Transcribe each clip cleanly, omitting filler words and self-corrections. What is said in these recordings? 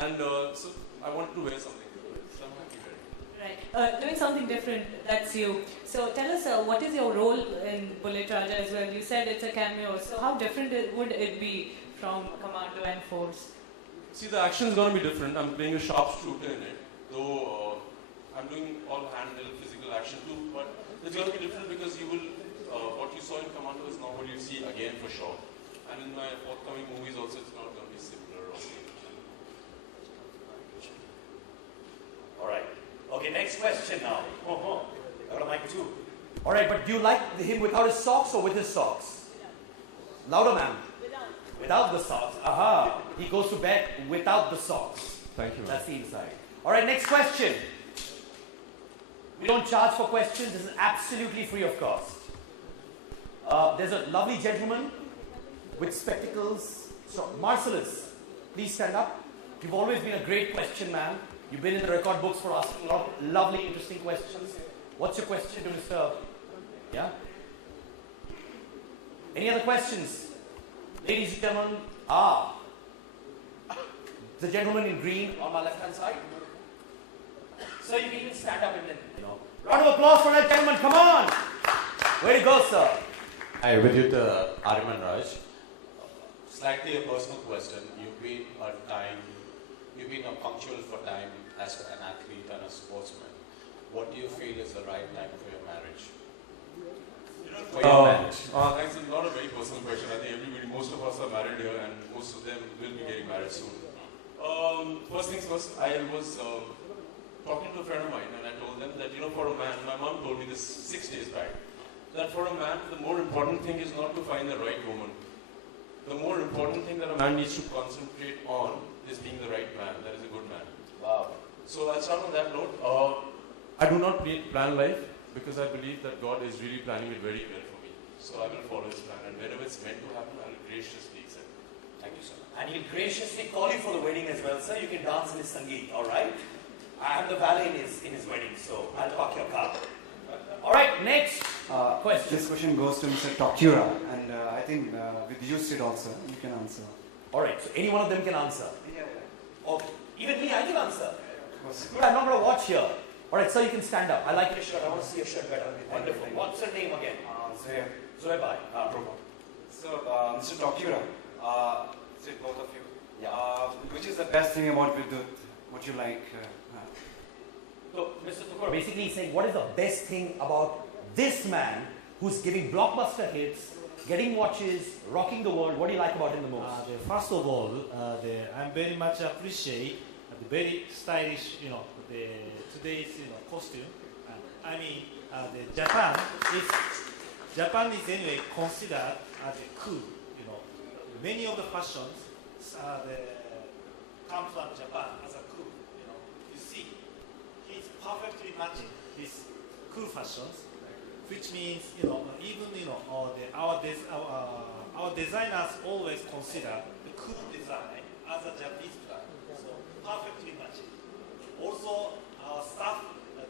And so I wanted to wear something. So I'm happy wearing it. Right. Doing something different, that's you. So tell us, what is your role in Bullet Raja as well? You said it's a cameo. So how different would it be from Commando and Force? See, the action is going to be different. I'm playing a sharpshooter in it, though I'm doing all handheld physical action too. But it's going to be different because you will, what you saw in Commando is not what you see again for sure. And in my forthcoming movies also, it's not going to be similar or same. All right. Okay, next question now. I got a mic too. All right, but do you like him without his socks or with his socks? Louder, ma'am. Without the socks. Aha. He goes to bed without the socks. Thank you, ma'am. That's the inside. All right, next question. We don't charge for questions. This is absolutely free of cost. There's a lovely gentleman with spectacles. So, Marcellus, please stand up. You've always been a great question man. You've been in the record books for asking a lot of lovely, interesting questions. What's your question to Mr. Yeah? Any other questions? Ladies and gentlemen, the gentleman in green on my left-hand side. So you can even stand up and then, round of applause for that gentleman, come on! Way to go, sir. Hi, Vidyut Jamwal. Slightly a personal question. You've been punctual for time as an athlete and a sportsman. What do you feel is the right time for your marriage? Thanks. It's not a very personal question. I think most of us are married here, and most of them will be getting married soon. First things first, I was talking to a friend of mine, and I told them that, for a man, my mom told me this 6 days back, that for a man, the more important thing is not to find the right woman. The more important thing that a man needs to concentrate on is being the right man. That is a good man. Wow. So I'll start on that note. I do not plan life because I believe that God is really planning it very well for me. So I will follow His plan, and wherever it's meant to happen, I will graciously accept it. Thank you, sir. And he'll graciously call you for the wedding as well, sir. You can dance in his sangeet, all right? I am the valet in his wedding, so I'll park your car. All right, next question. This question goes to Mr. Tokura, and I think with you sit also, you can answer. All right, so any one of them can answer. Yeah. Okay. Even me, I can answer. Good, I'm not going to watch here. All right, sir, you can stand up. I like your shirt. I want to see your shirt better. Wonderful. What's your name again? Zoya. Zoya Bhai. Promo. So, Mr. Tokura, sit both of you. Yeah. Which is the best thing about Vidyut? What you like? So, Mr. Tukura basically saying, what is the best thing about this man who's giving blockbuster hits, getting watches, rocking the world? What do you like about him the most? First of all, I'm very much appreciate the very stylish, today's costume. Japan is anyway considered as a cool. Many of the fashions come from Japan as a cool. You see, he's perfectly matching these cool fashions, which means our designers always consider the cool design as a Japanese brand, so perfectly matching. Also, our staff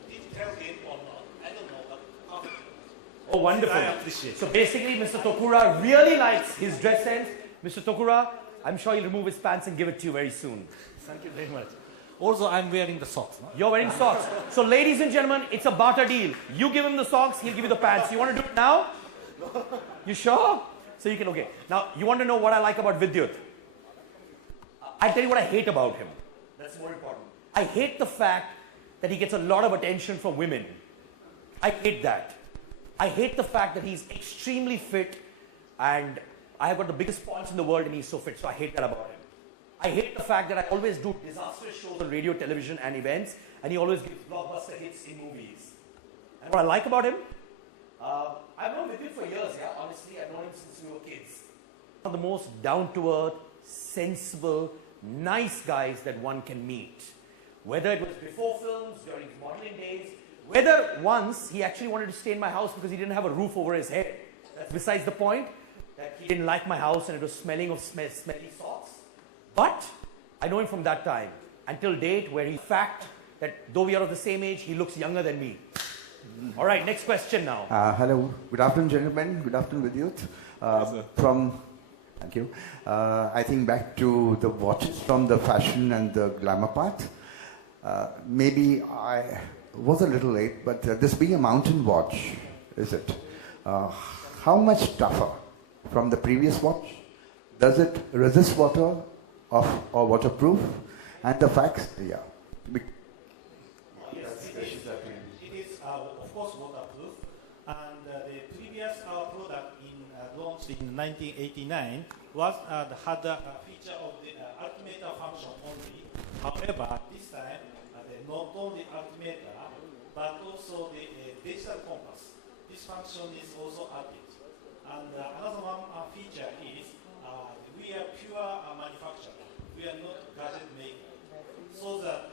did tell him or not, I don't know, but perfectly. Oh, wonderful. I appreciate it. So basically, Mr. Tokura really likes his dress sense. Mr. Tokura, I'm sure he'll remove his pants and give it to you very soon. Thank you very much. Also, I'm wearing the socks. No? You're wearing socks. So ladies and gentlemen, it's a barter deal. You give him the socks, he'll give you the pants. You want to do it now? You sure? So you can, okay. Now, you want to know what I like about Vidyut? I'll tell you what I hate about him. That's more important. I hate the fact that he gets a lot of attention from women. I hate that. I hate the fact that he's extremely fit and I have got the biggest paunch in the world and he's so fit, so I hate that about him. I hate the fact that I always do disastrous shows on radio, television and events and he always gives blockbuster hits in movies. And what I like about him, I've known Vidyut for years, yeah, honestly, I've known him since we were kids. One of the most down-to-earth, sensible, nice guys that one can meet. Whether it was before films, during his modeling days, whether once he actually wanted to stay in my house because he didn't have a roof over his head. That's besides the point, that he didn't like my house and it was smelling of smelly socks. But I know him from that time until date where he fact that though we are of the same age, he looks younger than me. All right, next question now. Hello. Good afternoon, gentlemen. Good afternoon, Vidyut. Yes, From Thank you. I think back to the watches from the fashion and the glamour part. Maybe I was a little late, but this being a mountain watch, is it? How much tougher from the previous watch? Does it resist water or waterproof? And the facts, yeah. Yes, it is of course waterproof. And the previous product launched in 1989 was had a feature of the altimeter function only. However, this time not only altimeter but also the digital compass. This function is also added. And another one feature is we are pure manufacturer. We are not gadget maker. So that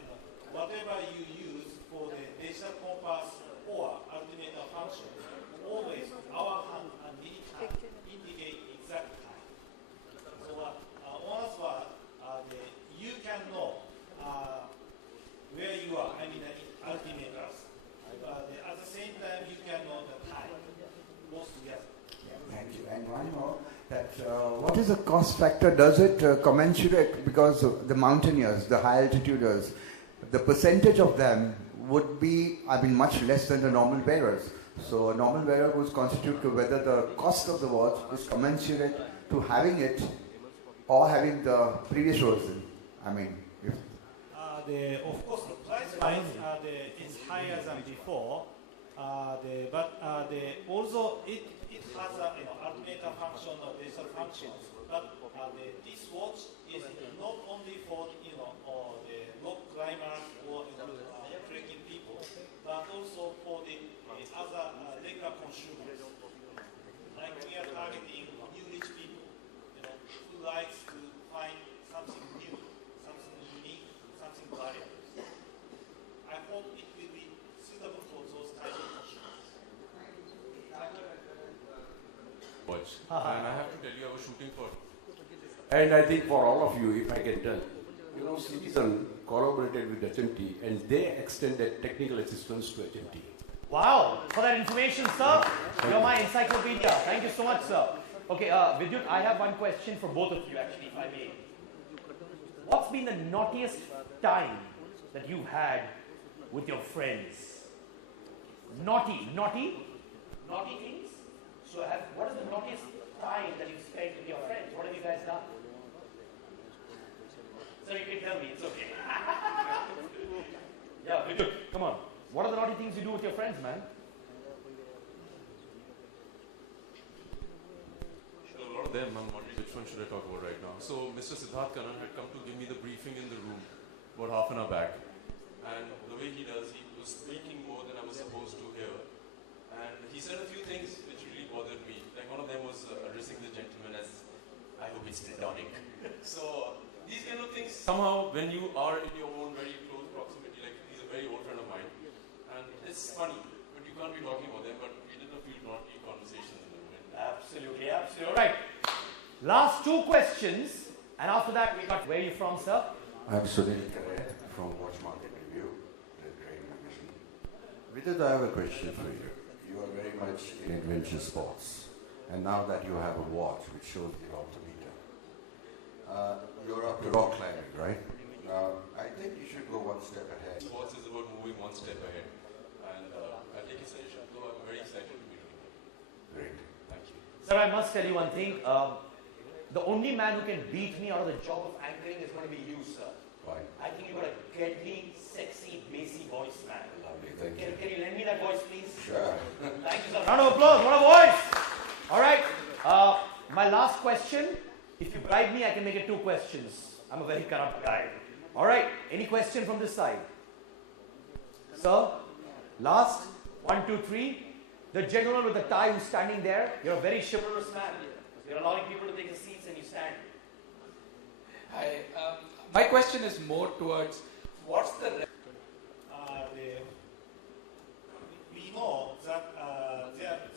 whatever you use for the digital compass or altimeter function, always our hand and minute hand indicate exact time. So on as well, you can know where you are, I mean altimeters. At the same time, you can know the time, both together. Thank you. And one more, that what is the cost factor? Does it commensurate, because the mountaineers, the high altituders, the percentage of them would be, I mean, much less than the normal wearers. So a normal wearer would constitute to whether the cost of the watch is commensurate to having it or having the previous version. I mean, if of course, the price wise is higher than before, but also it has a altimeter function or digital functions. But this watch is not only for the rock climbers or trekking people, but also for the other regular consumers. Like we are targeting new rich people, who likes to find something new, something unique, something valuable. I hope it will be suitable for those types of consumers. Watch. And I have to tell you, I was shooting for. And I think for all of you, if I can tell, Citizen collaborated with HMT and they extended technical assistance to HMT. Wow, for that information, sir. You're my encyclopedia. Thank you so much, sir. Okay, Vidyut, I have one question for both of you, actually, if I may. What's been the naughtiest time that you've had with your friends? Naughty things? So what is the naughtiest time that you've spent with your friends? What have you guys done? Sir, you can tell me, it's okay. Yeah, Vidyut, come on. What are the naughty things you do with your friends, man? A lot of them, I'm wondering which one should I talk about right now. So Mr. Siddharth Kannan had come to give me the briefing in the room about half an hour back. And the way he does, he was speaking more than I was supposed to hear. And he said a few things which really bothered me. Like one of them was addressing the gentleman as, I hope it's platonic. So these kind of things, somehow when you are in your own very close proximity, like he's a very old friend of mine. And it's funny, but you can't be talking about them, but we didn't feel naughty conversations in the moment. Absolutely. All right. Last two questions, and after that we got, where are you from, sir? I'm Sunil Karet from Watch Market Review, the trade magazine. Vidyut, I have a question for you. You are very much in adventure sports, and now that you have a watch which shows the altimeter, you're up to rock climbing, right? Now, I think you should go one step ahead. Sports is about moving one step ahead. And I take a suggestion, though I'm very excited to be doing it. Great. Thank you. Sir, I must tell you one thing. The only man who can beat me out of the job of anchoring is going to be you, sir. Why? I think you've got a deadly, sexy, bassy voice, man. Lovely, thank you. Can you lend me that voice, please? Sure. Thank you, sir. Round of applause. What a voice! All right. My last question. If you bribe me, I can make it 2 questions. I'm a very corrupt guy. All right. Any question from this side? Sir, last 1, 2, 3. The gentleman with the tie who's standing there. You're a very chivalrous man. You're allowing people to take the seats and you stand. Hi. My question is more towards what's the we know that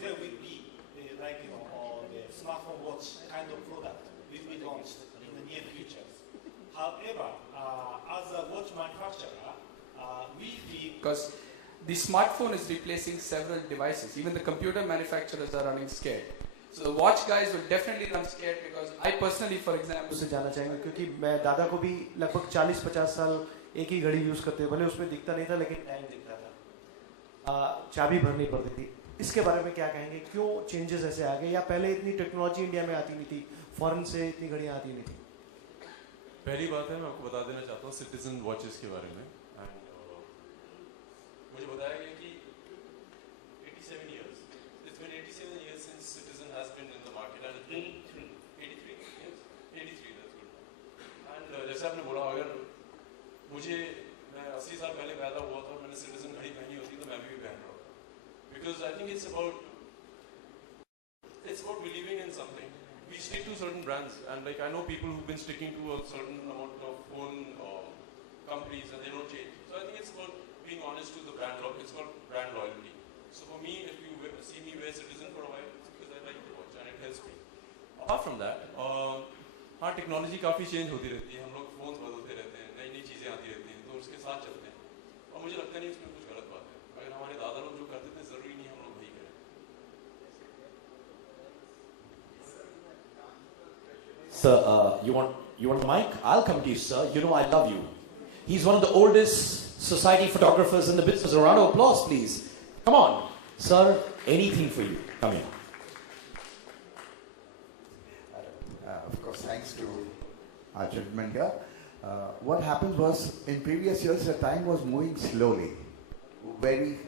there will be the smartphone watch kind of product will be launched in the near future. However, as a watch manufacturer, we feel because the smartphone is replacing several devices. Even the computer manufacturers are running scared. So the watch guys will definitely run scared because I personally, for example, उसे जाना चाहेंगे क्योंकि मैं दादा को भी लगभग 40-50 साल एक ही घड़ी यूज़ करते हैं, भले उसमें दिखता नहीं था लेकिन टाइम दिखता था, चाबी भरनी पड़ती थी। इसके बारे में क्या कहेंगे, क्यों चेंजेस ऐसे आ गए, या पहले इतनी टेक्नोलॉजी इंडिया में आती नहीं थी, फॉरेन से इतनी घड़ियाँ आती नहीं थी? पहली बात है मैं आपको बता देना चाहता हूँ सिटीजन वॉचेस के बारे में। मुझे बताया गया कि 87 years, it's been 87 years since Citizen has been in the market and 83 yes, 83, that's good. And जैसे आपने बोला, अगर मुझे मैं 80 साल पहले पैदा हुआ था और मैंने Citizen घड़ी पहनी होती तो मैं भी पहन रहा होता, because I think it's about believing in something. We stick to certain brands, and like I know people who've been sticking to a certain amount of phone companies and they don't change. So I think it's about being honest to the brand. It's called brand loyalty. So for me, if you see me wear Citizen for a while, it's because I like the watch and it helps me. Apart from that, हाँ technology काफ़ी change होती रहती है, हम लोग phone बदलते रहते हैं, नई नई चीज़ें आती रहती हैं, तो उसके साथ चलते हैं और मुझे लगता नहीं उसमें कुछ गलत बात है। अगर हमारे दादा लोग जो करते थे ज़रूरी नहीं हम लोग वही करें। Sir, you want a mic? I'll come to you, sir. You know I love you. He's one of the oldest society photographers in the business. A round of applause, please. Come on, sir. Anything for you. Come here. Of course, thanks to our gentleman here. What happened was, in previous years, the time was moving slowly, very